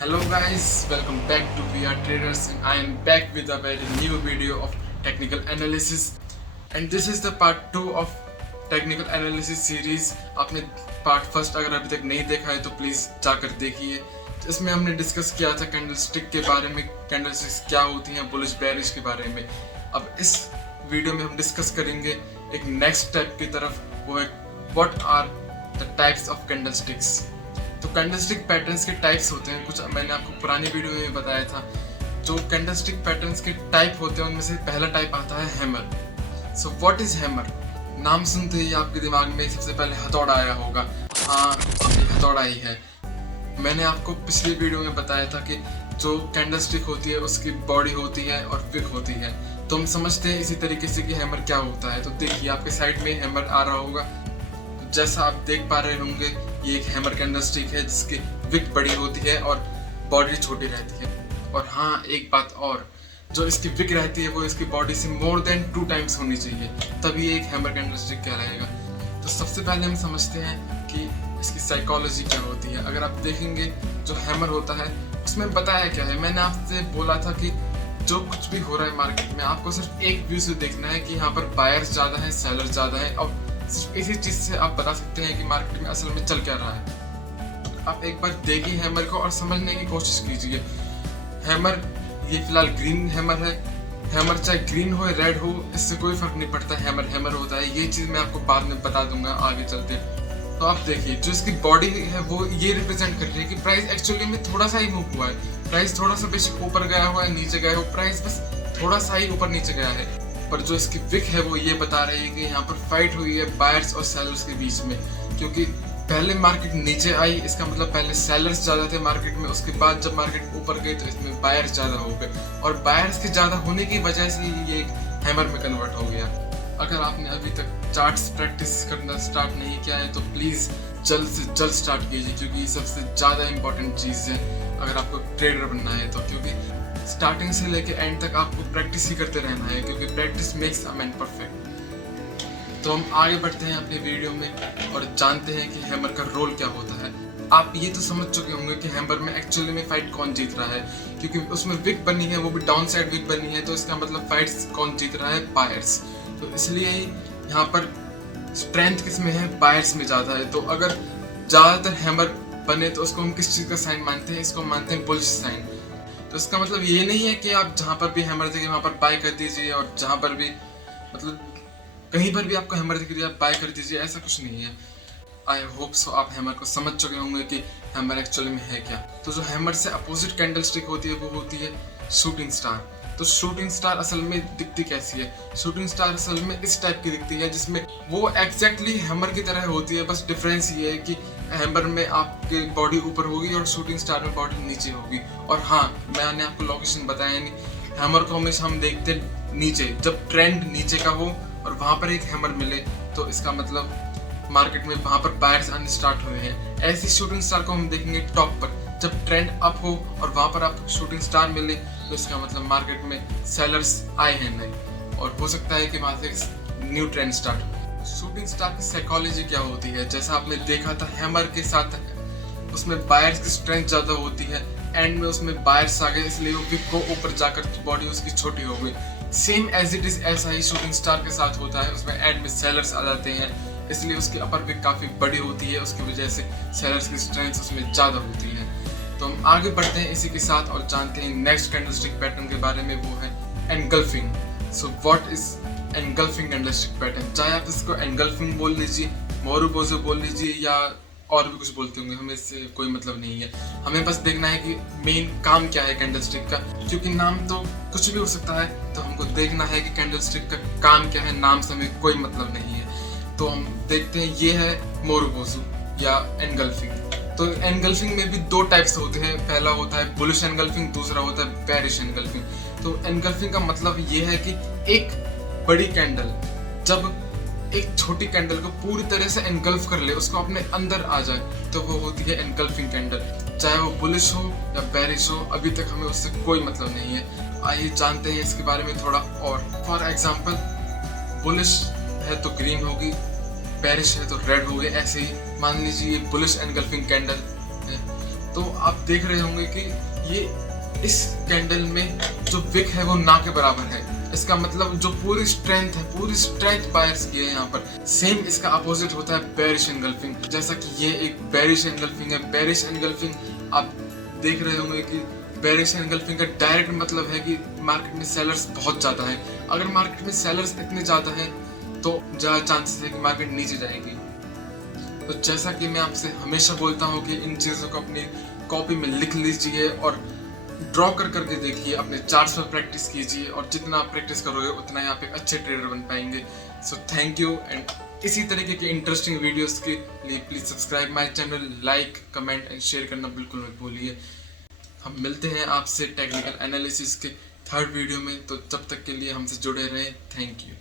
Hello guys, welcome back to VR Traders and I am back with a very new video of technical analysis and this is the part 2 of technical analysis series। आपने part first अगर अभी तक नहीं देखा है तो please जाकर देखिए। इसमें हमने डिस्कस किया था कैंडलस्टिक के बारे में, कैंडलस्टिक्स क्या होती हैं, बुलिश बेरिश के बारे में। अब इस वीडियो में हम डिस्कस करेंगे एक नेक्स्ट स्टेप की तरफ, वो है what are the types of candlesticks. तो कैंडलस्टिक पैटर्न्स के टाइप्स होते हैं कुछ, मैंने आपको पुरानी वीडियो में बताया था। जो कैंडलस्टिक पैटर्न्स के टाइप होते हैं उनमें से पहला टाइप आता है hammer. So what is hammer? नाम सुनते ही आपके दिमाग में सबसे पहले हथौड़ा आया होगा। हाँ, ये हथौड़ा ही है। मैंने आपको पिछली वीडियो में बताया था कि जो कैंडलस्टिक होती है उसकी बॉडी होती है और विक होती है। तो हम समझते हैं इसी तरीके से कि हैमर क्या होता है। तो देखिए आपके साइड में हैमर आ रहा होगा। तो जैसा आप देख पा रहे होंगे ये एक हैमर कैंडलस्टिक है जिसकी विक बड़ी होती है और बॉडी छोटी रहती है। और हाँ, एक बात और, जो इसकी विक रहती है वो इसकी बॉडी से मोर देन 2 टाइम्स होनी चाहिए, तभी एक हैमर कैंडलस्टिक कहलाएगा। तो सबसे पहले हम समझते हैं कि इसकी साइकोलॉजी क्या होती है। अगर आप देखेंगे जो हैमर होता है उसमें बताया क्या है। मैंने आपसे बोला था कि जो कुछ भी हो रहा है मार्केट में आपको सिर्फ एक व्यू से देखना है कि यहाँ पर बायर्स ज़्यादा हैं, सेलर्स ज़्यादा हैं, और सिर्फ इसी चीज़ से आप बता सकते हैं कि मार्केट में असल में चल क्या रहा है। आप एक बार देखिए हैमर को और समझने की कोशिश कीजिए। हैमर ये फिलहाल ग्रीन हैमर है। हैमर चाहे ग्रीन हो या रेड हो, इससे कोई फर्क नहीं पड़ता, हैमर हैमर होता है। ये चीज़ मैं आपको बाद में बता दूंगा आगे चलते। तो आप देखिए जो इसकी बॉडी है वो ये रिप्रेजेंट कर रही है कि प्राइस एक्चुअली में थोड़ा सा ही मूव हुआ है। प्राइस थोड़ा सा बेशक ऊपर गया हुआ है, नीचे गया हुआ, प्राइस बस थोड़ा सा ही ऊपर नीचे गया है। पर जो इसकी विक है वो ये बता रही है कि यहाँ पर फाइट हुई है बायर्स और सेलर्स के बीच में। क्योंकि पहले मार्केट नीचे आई, इसका मतलब पहले सेलर्स ज़्यादा थे मार्केट में, उसके बाद जब मार्केट ऊपर गई तो इसमें बायर्स ज़्यादा हो गए, और बायर्स के ज़्यादा होने की वजह से ये एक हैमर में कन्वर्ट हो गया। अगर आपने अभी तक चार्ट्स प्रैक्टिस करना स्टार्ट नहीं किया है तो प्लीज़ जल्द से जल्द स्टार्ट कीजिए, क्योंकि ये सबसे ज़्यादा इंपॉर्टेंट चीज़ है अगर आपको ट्रेडर बनना है तो। क्योंकि स्टार्टिंग से लेके एंड तक आपको प्रैक्टिस ही करते रहना है, क्योंकि practice makes a man perfect. तो हम आगे बढ़ते हैं अपनी वीडियो में और जानते हैं कि हैमर का रोल क्या होता है। आप ये तो समझ चुके होंगे कि हैमर में एक्चुअली में फाइट कौन जीत रहा है, क्योंकि उसमें विक बनी है, वो भी डाउन साइड विक बनी है। तो इसका मतलब फाइट्स कौन जीत रहा है? बायर्स। तो इसलिए यहाँ पर स्ट्रेंथ किस में है? बायर्स में ज़्यादा है। तो अगर ज़्यादातर हैमर बने तो उसको हम किस चीज़ का साइन मानते हैं? इसको मानते हैं बुलिश साइन। तो इसका मतलब ये नहीं है कि आप जहाँ पर भी हैमर देखें वहाँ पर बाय कर दीजिए, और जहाँ पर भी मतलब कहीं पर भी आपको हैमर दिख रही है आप बाय कर दीजिए, ऐसा कुछ नहीं है। आई होप सो आप हैमर को समझ चुके होंगे कि हैमर एक्चुअली में है क्या। तो जो हैमर से अपोजिट कैंडलस्टिक होती है वो होती है शूटिंग स्टार। तो शूटिंग स्टार असल में दिखती कैसी है? शूटिंग स्टार असल में इस टाइप की दिखती है, जिसमें वो एग्जैक्टली हैमर की तरह होती है। बस डिफरेंस ये है कि हैमर में आपकी बॉडी ऊपर होगी और शूटिंग स्टार में बॉडी नीचे होगी। और हाँ, मैंने आपको लोकेशन बताया नहीं, हैमर को हमेशा हम देखते हैं नीचे, जब ट्रेंड नीचे का हो और वहाँ पर एक हैमर मिले तो इसका मतलब मार्केट में वहाँ पर बायर्स आने स्टार्ट हुए हैं। ऐसी शूटिंग स्टार को हम देखेंगे टॉप पर, जब ट्रेंड अप हो और वहाँ पर आपको शूटिंग स्टार मिले तो इसका मतलब मार्केट में सेलर्स आए हैं नहीं, और हो सकता है कि वहाँ से न्यू ट्रेंड स्टार्ट हो। शूटिंग स्टार की साइकोलॉजी क्या होती है? जैसा आपने देखा था हैमर के साथ, उसमें बायर्स की स्ट्रेंथ ज़्यादा होती है, एंड में उसमें बायर्स आ गए इसलिए वो विक को ऊपर जाकर बॉडी उसकी छोटी हो गई। सेम एज इट इज़ ऐसा ही शूटिंग स्टार के साथ होता है, उसमें एंड में सेलर्स आ जाते हैं, इसलिए उसकी अपर विक काफ़ी बड़ी होती है, उसकी वजह से सेलर्स की स्ट्रेंथ उसमें ज़्यादा होती है। तो हम आगे बढ़ते हैं इसी के साथ और जानते हैं नेक्स्ट कैंडलस्टिक पैटर्न के बारे में, वो है engulfing. So what is engulfing candlestick pattern? चाहे आप इसको एनगल्फिंग बोल लीजिए, मोरुबोजो बोल लीजिए, या और भी कुछ बोलते होंगे, हमें इससे कोई मतलब नहीं है। हमें बस देखना है कि मेन काम क्या है कैंडलस्टिक का, क्योंकि नाम तो कुछ भी हो सकता है। तो हमको देखना है कि कैंडलस्टिक का काम क्या है, नाम से हमें कोई मतलब नहीं है। तो हम देखते हैं, ये है मोरुबोजो या एनगल्फिंग। तो एनगल्फिंग में भी 2 टाइप्स होते हैं। पहला होता है बुलिश एनगल्फिंग, दूसरा होता है बेरिश एनगल्फिंग। तो एनगल्फिंग का मतलब ये है कि एक बड़ी कैंडल जब एक छोटी कैंडल को पूरी तरह से एनगल्फ कर ले, उसको अपने अंदर आ जाए, तो वो होती है एनगल्फिंग कैंडल। चाहे वो बुलिश हो या बेरिश हो, अभी तक हमें उससे कोई मतलब नहीं है। आइए जानते हैं इसके बारे में थोड़ा और। फॉर एग्जाम्पल, बुलिश है तो ग्रीन होगी, बेरिश है तो रेड हो गए। ऐसे ही मान लीजिए ये बुलिश एनगल्फिंग कैंडल है, तो आप देख रहे होंगे कि ये इस कैंडल में जो विक है वो ना के बराबर है। इसका मतलब जो पूरी स्ट्रेंथ बायर्स की है यहाँ पर। सेम इसका अपोजिट होता है बेरिश एनगल्फिंग। जैसा कि ये एक बेरिश एनगल्फिंग है। बेरिश एनगल्फिंग आप देख रहे होंगे कि बेरिश एनगल्फिंग का डायरेक्ट मतलब है कि मार्केट में सेलर्स बहुत ज्यादा है। अगर मार्केट में सेलर्स इतने ज्यादा है तो ज्यादा चांसेस है कि मार्केट नीचे जाएगी। तो जैसा कि मैं आपसे हमेशा बोलता हूँ कि इन चीजों को अपनी कॉपी में लिख लीजिए और ड्रॉ करके देखिए, अपने चार्ट्स पर प्रैक्टिस कीजिए और जितना आप प्रैक्टिस करोगे उतना ही आप एक अच्छे ट्रेडर बन पाएंगे। So thank you. एंड इसी तरीके के इंटरेस्टिंग वीडियोस के लिए please subscribe my channel, like, comment and share करना बिल्कुल मत भूलिए। हम मिलते हैं आपसे टेक्निकल एनालिसिस के थर्ड वीडियो में। तो तब तक के लिए हमसे जुड़े रहें। Thank you.